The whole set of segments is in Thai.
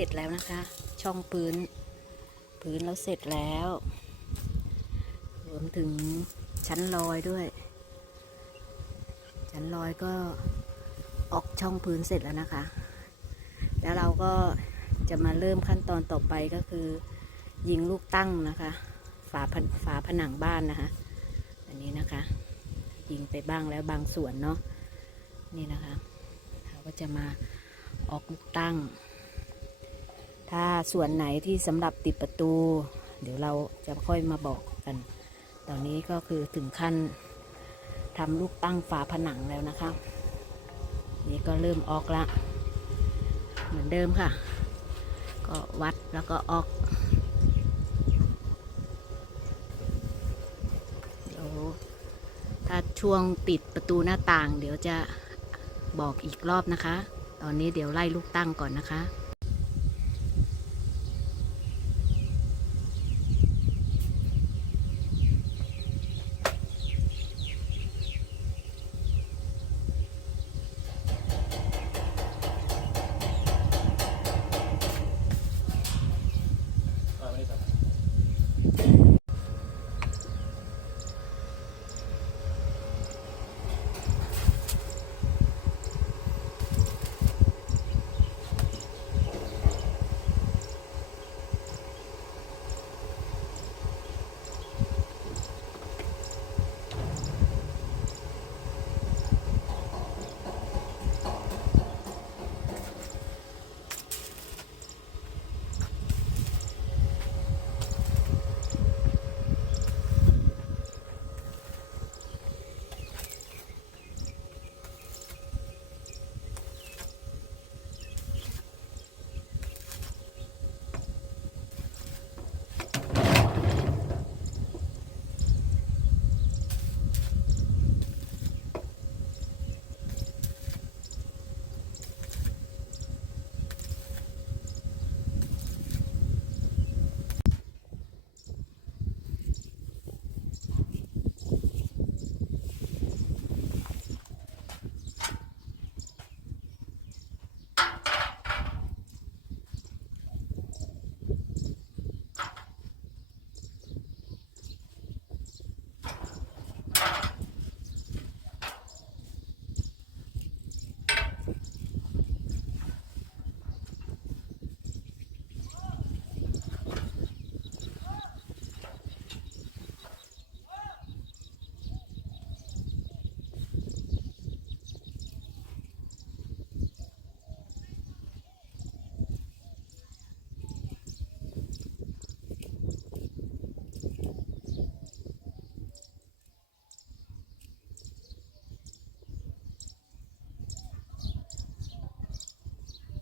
เสร็จแล้วนะคะ ช่องพื้น พื้นเราเสร็จแล้ว รวมถึงชั้นลอยด้วย ชั้นลอยก็ออกช่องพื้นเสร็จแล้วนะคะ แล้วเราก็จะมาเริ่มขั้นตอนต่อไปก็คือ ยิงลูกตั้งนะคะ ฝาผนฝาผนังบ้านนะคะ อันนี้นะคะ ยิงไปบ้างแล้วบางส่วนเนาะนี่นะคะ เราก็จะมาออกลูกตั้ง ถ้าส่วนไหนที่สำหรับติดประตู เดี๋ยวเราจะค่อยมาบอกกัน ตอนนี้ก็คือถึงขั้นทำลูกตั้งฝาผนังแล้วนะคะ นี่ก็เริ่มออกละ เหมือนเดิมค่ะ ก็วัดแล้วก็ออก เดี๋ยวถ้าช่วงติดประตูหน้าต่าง เดี๋ยวจะบอกอีกรอบนะคะ ตอนนี้เดี๋ยวไล่ลูกตั้งก่อนนะคะ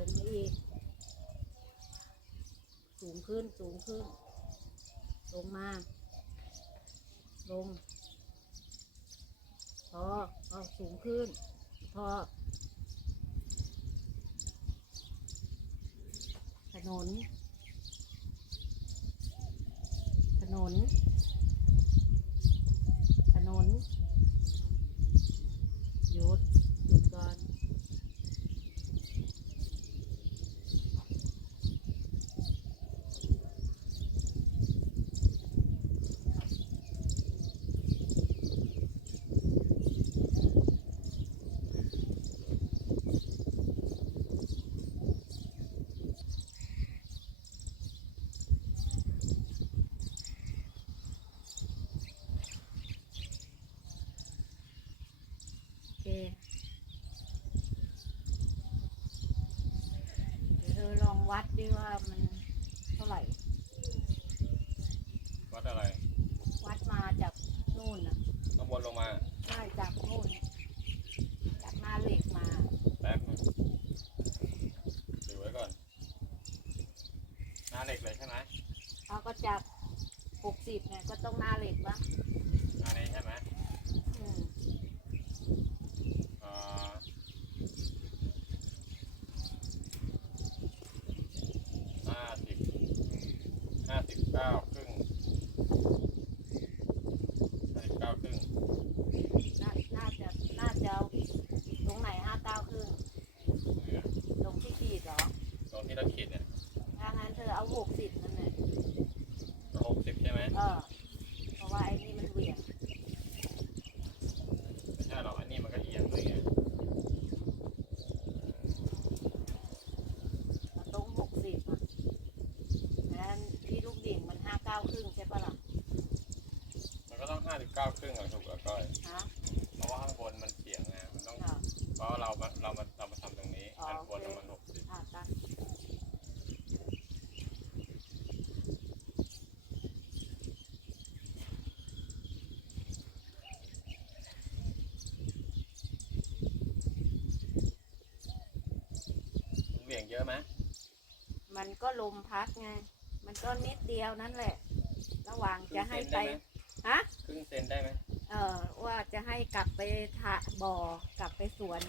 ตรงนี้อีก สูงขึ้นสูงขึ้น ลงมา ลง พอเอาสูงขึ้น พอ ถนน ถนน ถนน หยุด หยุดก่อน โอ เคเดี๋ยวเธอลองวัดดิว่ามันเท่าไหร่ำวัดอะไรวัดมาจากนู่นน่ะข้างบนลงมาใช่จากนู่น จากหน้าเหล็กมาแป๊บนึงถือไว้ก่อน หน้าเหล็กเลยใช่ไหม เขาก็จากหกสิบเนี่ยก็ต้องหน้าเหล็กปะ สิบเก้าครึ่งสิบเก้าครึ่งน่าน่าจะน่าจะตรงไหนห้าเก้าครึ่งเตรงที่ขีดเหรอตรงที่เะขีดเนี่ยถ้างั้นเธอเอาหกสิบนั่นแหละหกสิบใช่ไหมเออเพราะว่าไอ้นี่ เยอะไหมมันก็ลมพัดไง มันก็นิดเดียวนั่นแหละ ระหว่างจะให้ไป ฮะ ครึ่งเซนได้ไหมเออว่าจะให้กลับไปถะบ่อกลับไปสวน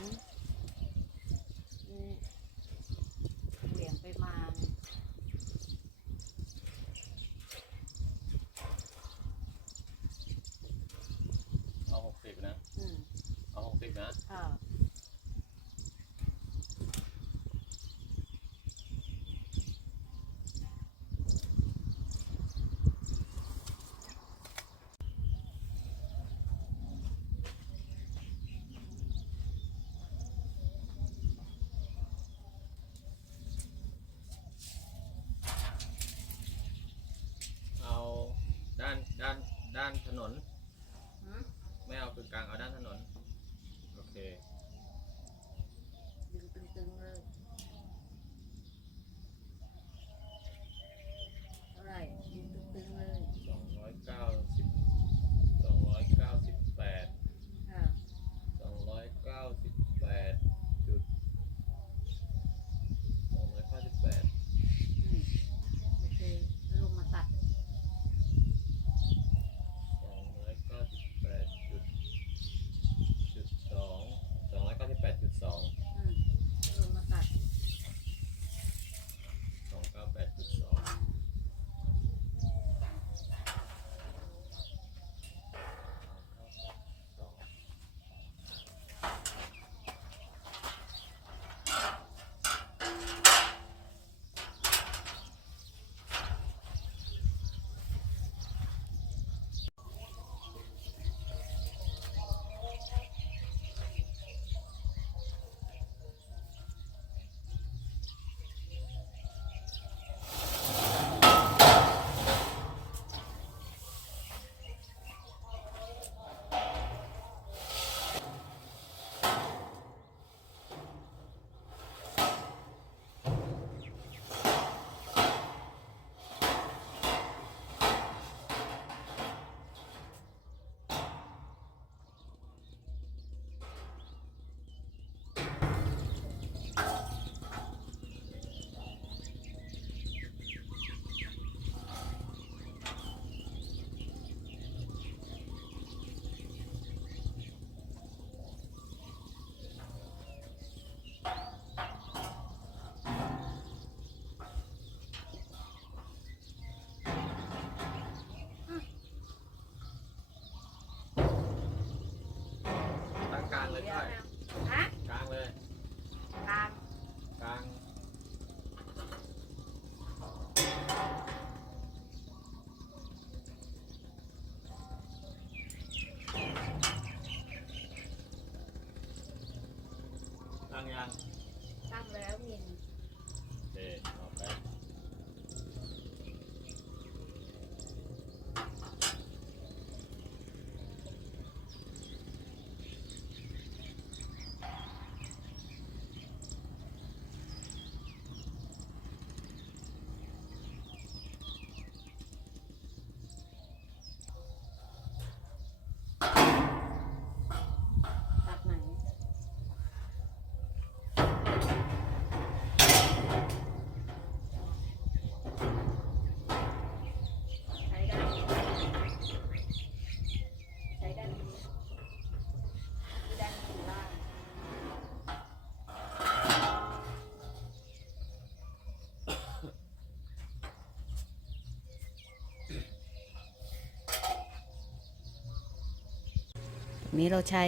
นี้เราใช้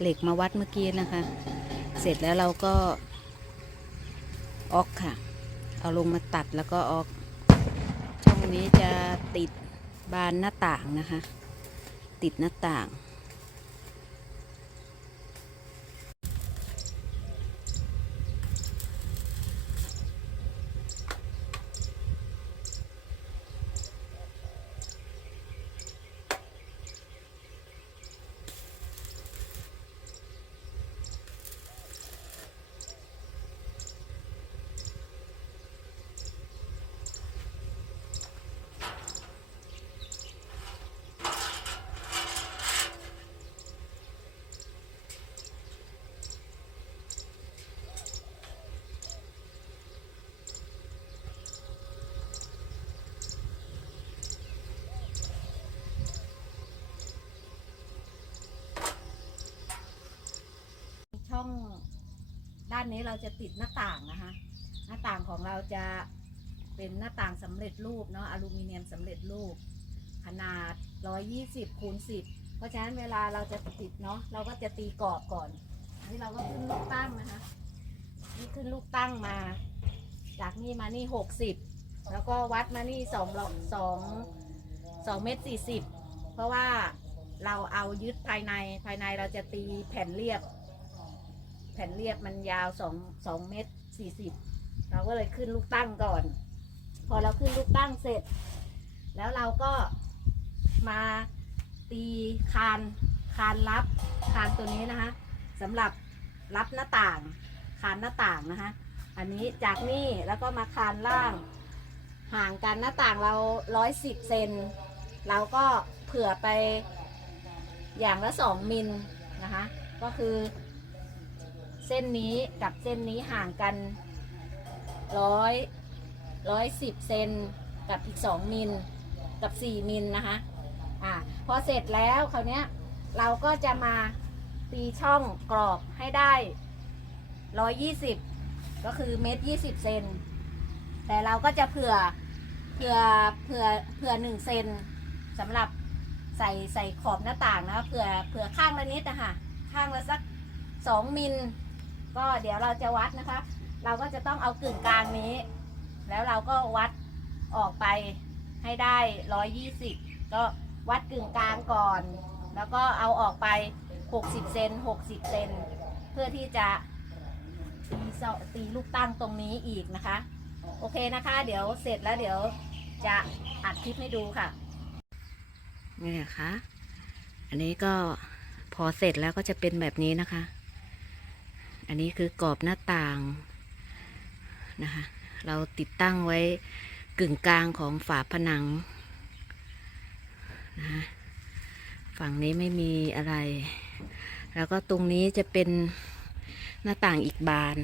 เหล็กมาวัดเมื่อกี้นะคะ เสร็จแล้วเราก็ออกค่ะ เอาลงมาตัดแล้วก็ออก ช่องนี้จะติดบานหน้าต่างนะคะ ติดหน้าต่าง ด้านนี้เราจะติดหน้าต่างนะคะ หน้าต่างของเราจะเป็นหน้าต่างสำเร็จรูปเนาะอลูมิเนียมสำเร็จรูป ขนาด 120คูณ10 เพราะฉะนั้นเวลาเราจะติดเนาะเราก็จะตีกรอบก่อนอันนี้เราก็ขึ้นลูกตั้งนะคะนี่ขึ้นลูกตั้งมา จากนี่มานี่ 60 แล้วก็วัดมานี่2หลอก2 2เมตร40 เพราะว่าเราเอายึดภายในภายในเราจะตีแผ่นเรียบ ผ่นเรียบมันยาว2 2เมตร40เราก็เลยขึ้นลูกตั้งก่อน พอเราขึ้นลูกตั้งเสร็จ แล้วเราก็มาตีคานคานรับคานตัวนี้นะคะสำหรับรับหน้าต่างคานหน้าต่างนะคะอันนี้จากนี่แล้วก็มาคานล่าง ห่างกันหน้าต่างเราร้อยสิบเซนเราก็เผื่อไปอย่างละสองมิลนะคะก็คือ เส้นนี้กับเส้นนี้ห่างกันร้อยร้อยสิบเซนกับอีกสองมิลกับสี่มิลนะคะอ่าพอเสร็จแล้วคราวเนี้ยเราก็จะมาตีช่องกรอบให้ได้ร้อยยี่สิบก็คือเมตรยี่สิบเซนแต่เราก็จะเผื่อเผื่อเผื่อเผื่อหนึ่งเซนสำหรับใส่ใส่ขอบหน้าต่างนะเผื่อเผื่อข้างละนิดนะคะข้างละสักสองมิล ก็เดี๋ยวเราจะวัดนะคะ เราก็จะต้องเอากึ่งกลางนี้ แล้วเราก็วัดออกไปให้ได้ร้อยยี่สิบก็วัดกึ่งกลางก่อน แล้วก็เอาออกไปหกสิบเซนหกสิบเซนเพื่อที่จะตีเสาตีลูกตั้งตรงนี้อีกนะคะ โอเคนะคะ เดี๋ยวเสร็จแล้วเดี๋ยวจะอัดคลิปให้ดูค่ะนี่นะคะ อันนี้ก็พอเสร็จแล้วก็จะเป็นแบบนี้นะคะ อันนี้คือกรอบหน้าต่างนะคะ เราติดตั้งไว้กึ่งกลางของฝาผนังนะคะฝั่งนี้ไม่มีอะไร แล้วก็ตรงนี้จะเป็นหน้าต่างอีกบาน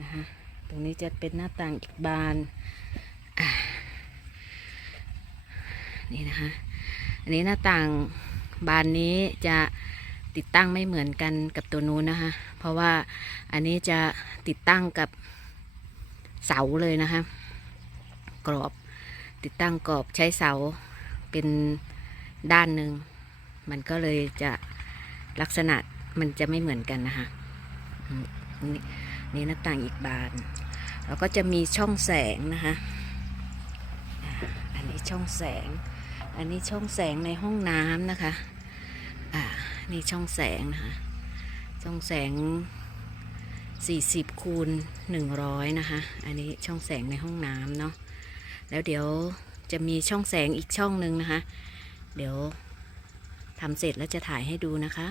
นะคะตรงนี้จะเป็นหน้าต่างอีกบานนี่นะคะ อันนี้หน้าต่างบานนี้จะ ติดตั้งไม่เหมือนกันกับตัวนู้นนะคะ เพราะว่าอันนี้จะติดตั้งกับเสาเลยนะคะ กรอบติดตั้งกรอบใช้เสาเป็นด้านหนึ่งมันก็เลยจะลักษณะมันจะไม่เหมือนกันนะคะนี่หน้าต่างอีกบาน แล้วก็จะมีช่องแสงนะคะ อันนี้ช่องแสง อันนี้ช่องแสงในห้องน้ำนะคะ นี่ช่องแสงนะคะ ช่องแสง 40คูณ100 นะคะ อันนี้ช่องแสงในห้องน้ำเนาะ แล้วเดี๋ยวจะมีช่องแสงอีกช่องหนึ่งนะคะ เดี๋ยวทำเสร็จแล้วจะถ่ายให้ดูนะคะ